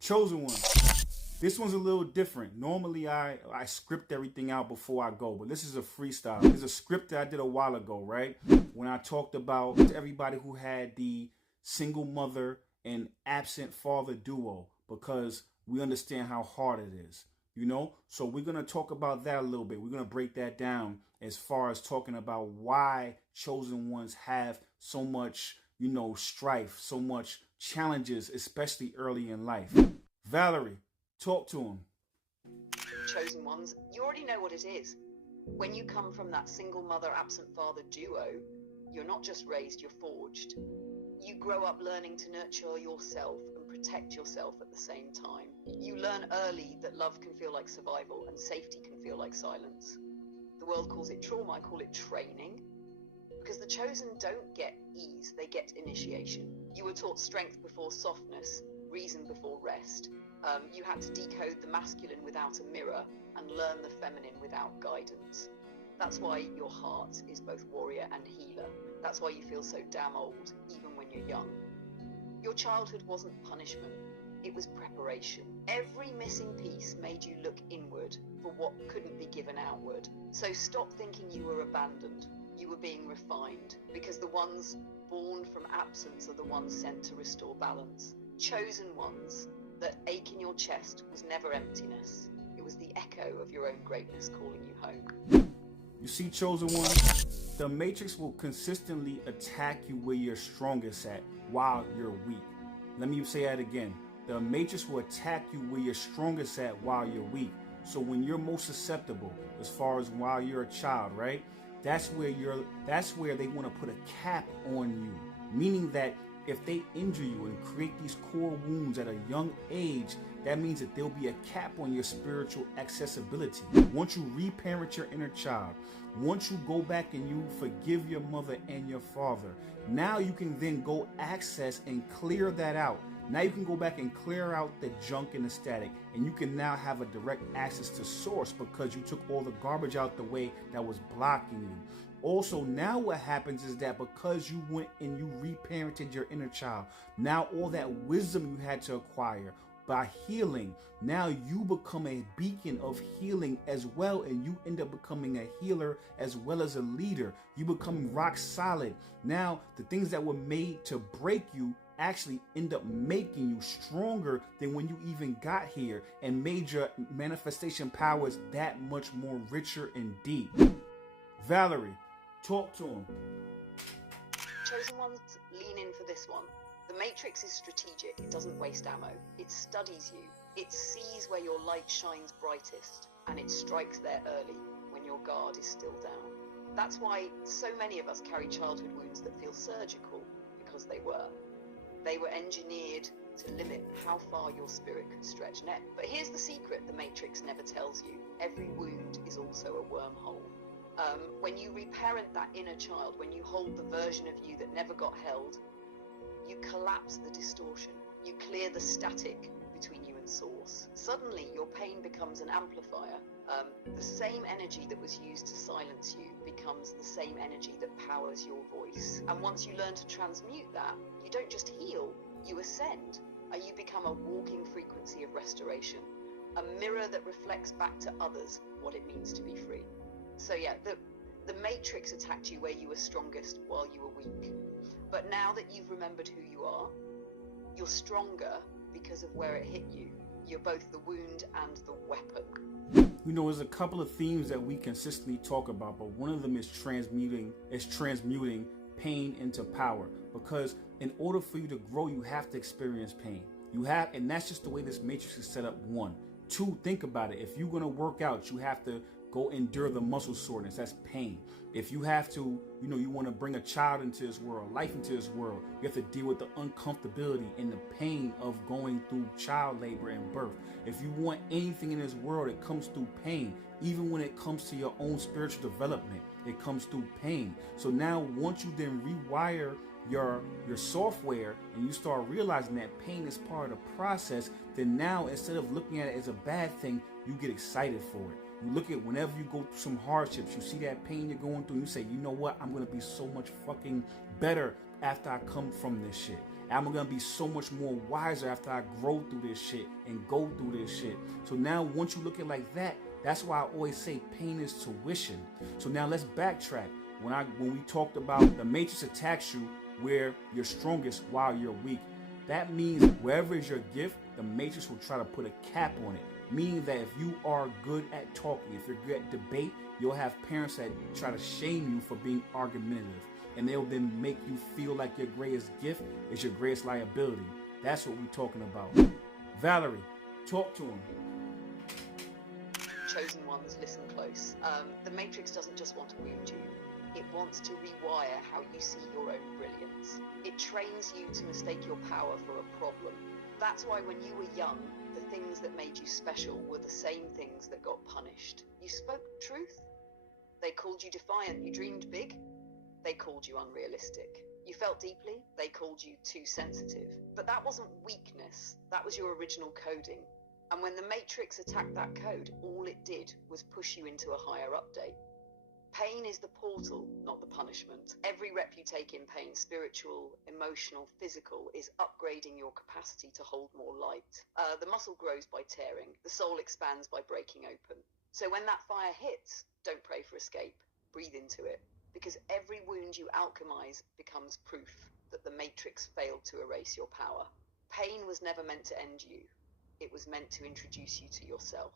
Chosen one. This one's a little different. Normally I script everything out before I go, but this is a freestyle. It's a script that I did a while ago, right? When I talked about everybody who had the single mother and absent father duo, because we understand how hard it is, you know? So we're going to talk about that a little bit. We're going to break that down as far as talking about why chosen ones have so much, strife, so much challenges, especially early in life. Valerie, talk to him. Chosen ones, you already know what it is. When you come from that single mother, absent father duo, you're not just raised, you're forged. You grow up learning to nurture yourself and protect yourself at the same time. You learn early that love can feel like survival and safety can feel like silence. The world calls it trauma, I call it training. Because the chosen don't get ease, they get initiation. You were taught strength before softness, reason before rest. You had to decode the masculine without a mirror and learn the feminine without guidance. That's why your heart is both warrior and healer. That's why you feel so damn old, even when you're young. Your childhood wasn't punishment, it was preparation. Every missing piece made you look inward for what couldn't be given outward. So stop thinking you were abandoned. You were being refined, because the ones born from absence are the ones sent to restore balance. Chosen ones, that ache in your chest was never emptiness. It was the echo of your own greatness calling you home. You see, chosen one, the Matrix will consistently attack you where you're strongest at while you're weak. Let me say that again. The Matrix will attack you where you're strongest at while you're weak. So when you're most susceptible, as far as while you're a child, right? That's where they want to put a cap on you. Meaning that if they injure you and create these core wounds at a young age, that means that there'll be a cap on your spiritual accessibility. Once you reparent your inner child, once you go back and you forgive your mother and your father, now you can then go access and clear that out. Now you can go back and clear out the junk and the static, and you can now have a direct access to source because you took all the garbage out the way that was blocking you. Also, now what happens is that because you went and you reparented your inner child, now all that wisdom you had to acquire by healing, now you become a beacon of healing as well, and you end up becoming a healer as well as a leader. You become rock solid. Now, the things that were made to break you actually end up making you stronger than when you even got here, and made your manifestation powers that much more richer and deep. Valerie, talk to him. Chosen ones, lean in for this one. The Matrix is strategic, it doesn't waste ammo. It studies you, it sees where your light shines brightest, and it strikes there early when your guard is still down. That's why so many of us carry childhood wounds that feel surgical, because they were. They were engineered to limit how far your spirit could stretch. But here's the secret the Matrix never tells you. Every wound is also a wormhole. When you reparent that inner child, when you hold the version of you that never got held, you collapse the distortion. You clear the static between you and source. Suddenly, your pain becomes an amplifier. The same energy that was used to silence you becomes the same energy that powers your voice. And once you learn to transmute that, you don't just heal, you ascend. And you become a walking frequency of restoration. A mirror that reflects back to others what it means to be free. So yeah, the Matrix attacked you where you were strongest while you were weak. But now that you've remembered who you are, you're stronger because of where it hit you. You're both the wound and the weapon. There's a couple of themes that we consistently talk about, but one of them is transmuting pain into power. Because in order for you to grow, you have to experience pain. And that's just the way this Matrix is set up. 1. 2, think about it. If you're going to work out, you have to go endure the muscle soreness. That's pain. If you have to, you want to bring a child into this world, life into this world, you have to deal with the uncomfortability and the pain of going through child labor and birth. If you want anything in this world, it comes through pain. Even when it comes to your own spiritual development, it comes through pain. So now once you then rewire your software and you start realizing that pain is part of the process, then now instead of looking at it as a bad thing, you get excited for it. You look at whenever you go through some hardships, you see that pain you're going through, and you say, you know what, I'm going to be so much fucking better after I come from this shit. I'm gonna be so much more wiser after I grow through this shit and go through this shit. So now once you look at it like that, that's why I always say pain is tuition. So now let's backtrack. When we talked about the matrix attacks you where you're strongest while you're weak, that means wherever is your gift, the matrix will try to put a cap on it. Meaning that if you are good at talking, if you're good at debate, you'll have parents that try to shame you for being argumentative. And they'll then make you feel like your greatest gift is your greatest liability. That's what we're talking about. Valerie, talk to him. Chosen ones, listen close. The Matrix doesn't just want to wound you. It wants to rewire how you see your own brilliance. It trains you to mistake your power for a problem. That's why when you were young, the things that made you special were the same things that got punished. You spoke truth. They called you defiant. You dreamed big. They called you unrealistic. You felt deeply. They called you too sensitive. But that wasn't weakness. That was your original coding. And when the Matrix attacked that code, all it did was push you into a higher update. Pain is the portal, not the punishment. Every rep you take in pain, spiritual, emotional, physical, is upgrading your capacity to hold more light. The muscle grows by tearing. The soul expands by breaking open. So when that fire hits, don't pray for escape. Breathe into it. Because every wound you alchemize becomes proof that the Matrix failed to erase your power. Pain was never meant to end you. It was meant to introduce you to yourself.